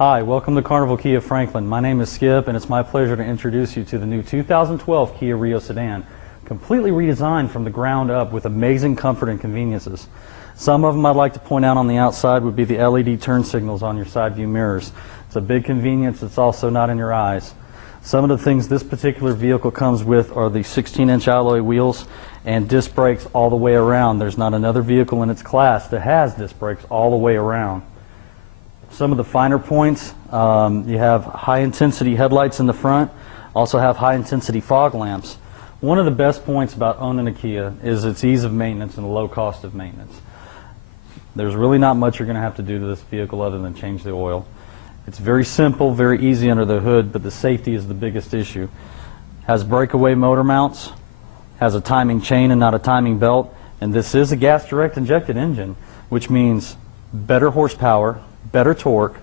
Hi, welcome to Carnival Kia Franklin. My name is Skip, and it's my pleasure to introduce you to the new 2012 Kia Rio sedan, completely redesigned from the ground up with amazing comfort and conveniences. Some of them I'd like to point out on the outside would be the LED turn signals on your side view mirrors. It's a big convenience. It's also not in your eyes. Some of the things this particular vehicle comes with are the 16-inch alloy wheels and disc brakes all the way around. There's not another vehicle in its class that has disc brakes all the way around. Some of the finer points, you have high-intensity headlights in the front, also have high-intensity fog lamps. One of the best points about owning a Kia is its ease of maintenance and the low cost of maintenance. There's really not much you're going to have to do to this vehicle other than change the oil. It's very simple, very easy under the hood, but the safety is the biggest issue. Has breakaway motor mounts, has a timing chain and not a timing belt, and this is a gas direct injected engine, which means better horsepower, better torque,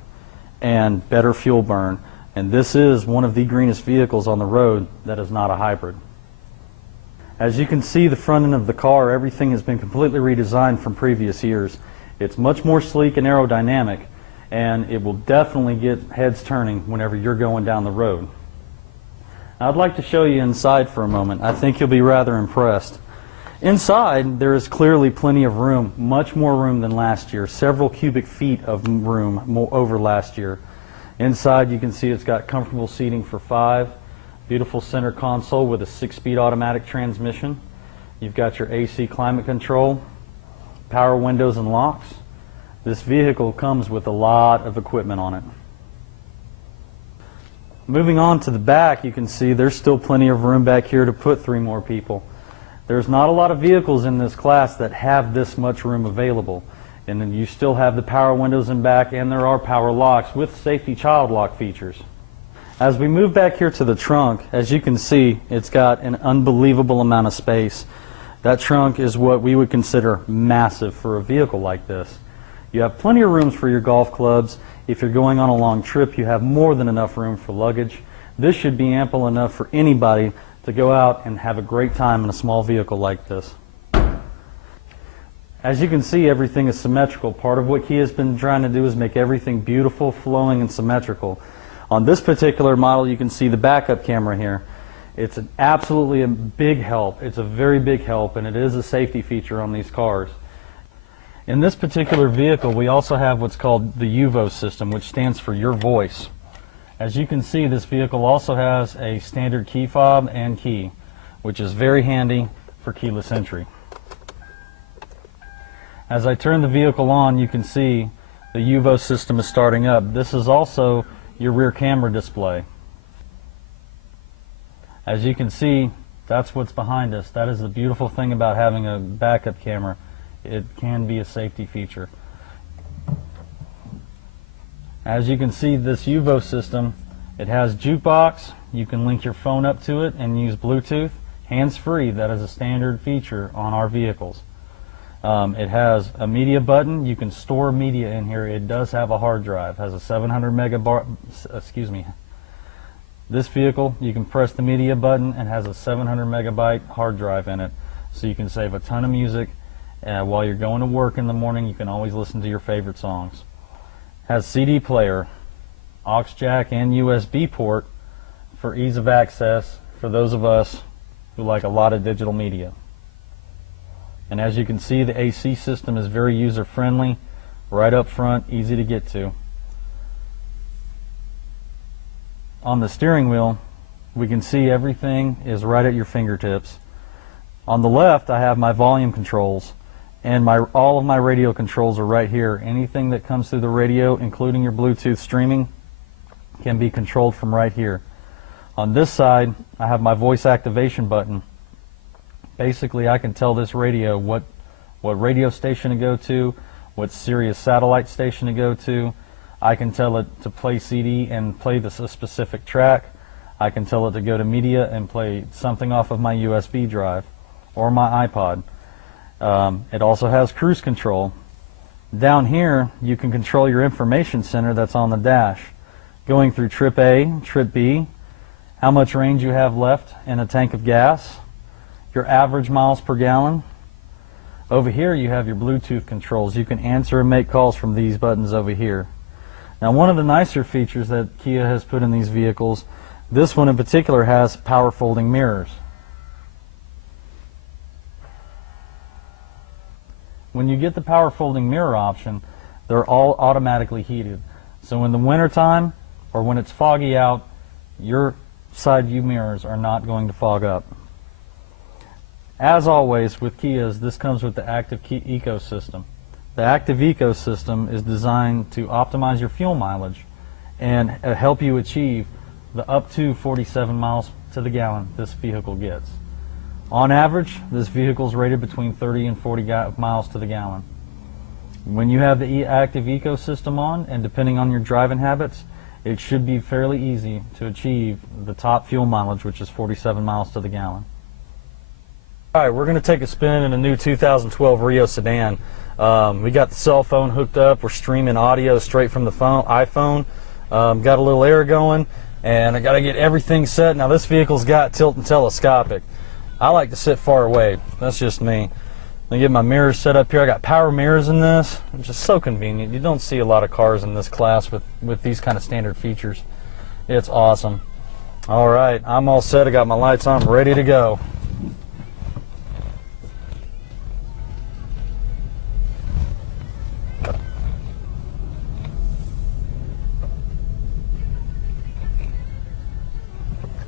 and better fuel burn. And this is one of the greenest vehicles on the road that is not a hybrid. As you can see, the front end of the car, everything has been completely redesigned from previous years. It's much more sleek and aerodynamic, and it will definitely get heads turning whenever you're going down the road. Now, I'd like to show you inside for a moment. I think you'll be rather impressed. Inside, there is clearly plenty of room, much more room than last year, several cubic feet of room over last year. Inside, you can see it's got comfortable seating for 5, beautiful center console with a 6-speed automatic transmission. You've got your AC climate control, power windows and locks. This vehicle comes with a lot of equipment on it. Moving on to the back, you can see there's still plenty of room back here to put 3 more people. There's not a lot of vehicles in this class that have this much room available. And then you still have the power windows in back, and there are power locks with safety child lock features. As we move back here to the trunk, as you can see, it's got an unbelievable amount of space. That trunk is what we would consider massive for a vehicle like this. You have plenty of rooms for your golf clubs. If you're going on a long trip, you have more than enough room for luggage. This should be ample enough for anybody to go out and have a great time in a small vehicle like this. As you can see, everything is symmetrical. Part of what Kia has been trying to do is make everything beautiful, flowing, and symmetrical. On this particular model, you can see the backup camera here. It's absolutely a big help. It's a very big help, and it is a safety feature on these cars. In this particular vehicle, we also have what's called the UVO system, which stands for Your Voice. As you can see, this vehicle also has a standard key fob and key, which is very handy for keyless entry. As I turn the vehicle on, you can see the UVO system is starting up. This is also your rear camera display. As you can see, that's what's behind us. That is the beautiful thing about having a backup camera. It can be a safety feature. As you can see, this UVO system, it has jukebox. You can link your phone up to it and use Bluetooth. Hands-free, that is a standard feature on our vehicles. It has a media button. You can store media in here. It does have a hard drive. It has a 700 megabyte, This vehicle, you can press the media button and has a 700 megabyte hard drive in it. So you can save a ton of music. While you're going to work in the morning, you can always listen to your favorite songs. Has CD player, aux jack, and USB port for ease of access for those of us who like a lot of digital media. And as you can see, the AC system is very user-friendly, right up front, easy to get to. On the steering wheel, we can see everything is right at your fingertips. On the left, I have my volume controls. And all of my radio controls are right here. Anything that comes through the radio, including your Bluetooth streaming, can be controlled from right here. On this side, I have my voice activation button. Basically, I can tell this radio what radio station to go to, what Sirius satellite station to go to. I can tell it to play CD and play a specific track. I can tell it to go to media and play something off of my USB drive or my iPod. It also has cruise control. Down here, you can control your information center that's on the dash, going through trip A, trip B, how much range you have left in a tank of gas, your average miles per gallon. Over here, you have your Bluetooth controls. You can answer and make calls from these buttons over here. Now, one of the nicer features that Kia has put in these vehicles, this one in particular has power folding mirrors. When you get the power folding mirror option, they're all automatically heated. So in the wintertime or when it's foggy out, your side view mirrors are not going to fog up. As always with Kias, this comes with the Active Eco system. The Active Eco system is designed to optimize your fuel mileage and help you achieve the up to 47 miles to the gallon this vehicle gets. On average, this vehicle is rated between 30 and 40 miles to the gallon. When you have the Active Eco system on, and depending on your driving habits, it should be fairly easy to achieve the top fuel mileage, which is 47 miles to the gallon. Alright, we're going to take a spin in a new 2012 Rio sedan. We got the cell phone hooked up. We're streaming audio straight from the iPhone. Got a little air going, and I got to get everything set. Now, this vehicle's got tilt and telescopic. I like to sit far away. That's just me. I get my mirrors set up here. I got power mirrors in this, which is so convenient. You don't see a lot of cars in this class with these kind of standard features. It's awesome. All right, I'm all set. I got my lights on. I'm ready to go.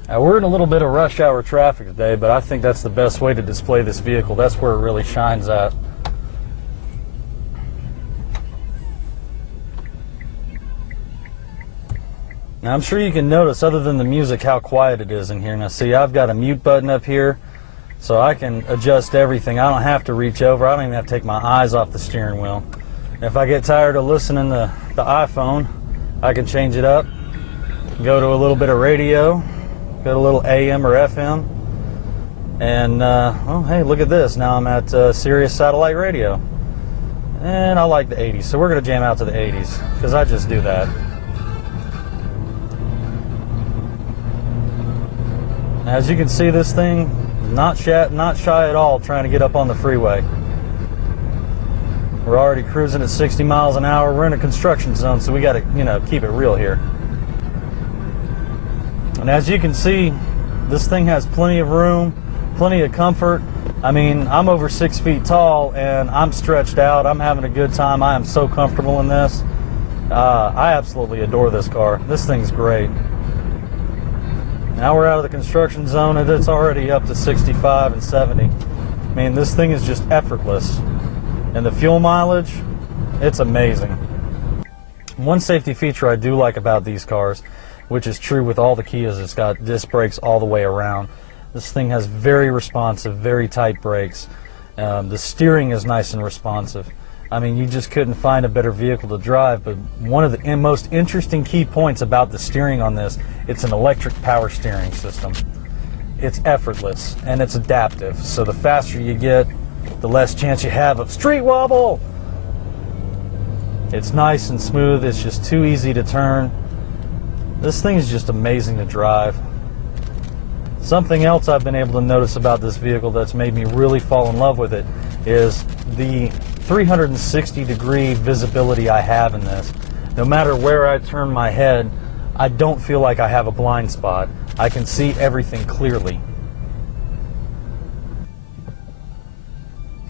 Now, we're in a little bit of rush hour traffic today, but I think that's the best way to display this vehicle. That's where it really shines at. Now, I'm sure you can notice, other than the music, how quiet it is in here. Now, see, I've got a mute button up here, so I can adjust everything. I don't have to reach over. I don't even have to take my eyes off the steering wheel. If I get tired of listening to the iPhone, I can change it up, go to a little bit of radio. Got a little AM or FM, and oh, hey, look at this. Now I'm at Sirius satellite radio, and I like the 80s, so we're going to jam out to the 80s because I just do that. As you can see, this thing not shy at all trying to get up on the freeway. We're already cruising at 60 miles an hour. We're in a construction zone, so we got to keep it real here. And as you can see, this thing has plenty of room, plenty of comfort. I mean, I'm over 6 feet tall and I'm stretched out. I'm having a good time. I am so comfortable in this. I absolutely adore this car. This thing's great. Now we're out of the construction zone and it's already up to 65 and 70. I mean, this thing is just effortless. And the fuel mileage, it's amazing. One safety feature I do like about these cars, which is true with all the Kias, it's got disc brakes all the way around. This thing has very responsive, very tight brakes. The steering is nice and responsive. I mean, you just couldn't find a better vehicle to drive, but one of the most interesting key points about the steering on this, it's an electric power steering system. It's effortless and it's adaptive, so the faster you get, the less chance you have of street wobble. It's nice and smooth, it's just too easy to turn. This thing is just amazing to drive. Something else I've been able to notice about this vehicle that's made me really fall in love with it is the 360-degree visibility I have in this. No matter where I turn my head, I don't feel like I have a blind spot. I can see everything clearly.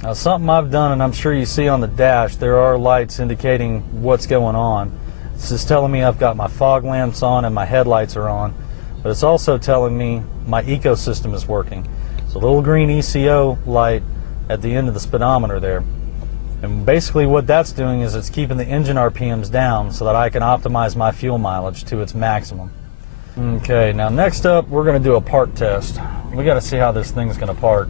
Now, something I've done, and I'm sure you see on the dash, there are lights indicating what's going on. This is telling me I've got my fog lamps on and my headlights are on, but it's also telling me my ecosystem is working. It's a little green ECO light at the end of the speedometer there. And basically what that's doing is it's keeping the engine RPMs down so that I can optimize my fuel mileage to its maximum. Okay, now next up we're going to do a park test. We got to see how this thing's going to park.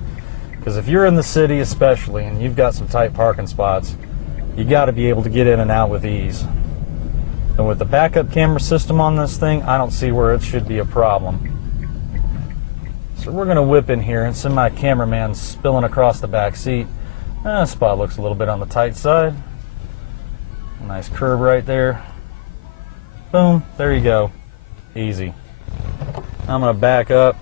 Because if you're in the city especially and you've got some tight parking spots, you got to be able to get in and out with ease. And with the backup camera system on this thing, I don't see where it should be a problem. So we're going to whip in here and send my cameraman spilling across the back seat. Spot looks a little bit on the tight side. Nice curve right there. Boom, there you go. Easy. I'm going to back up.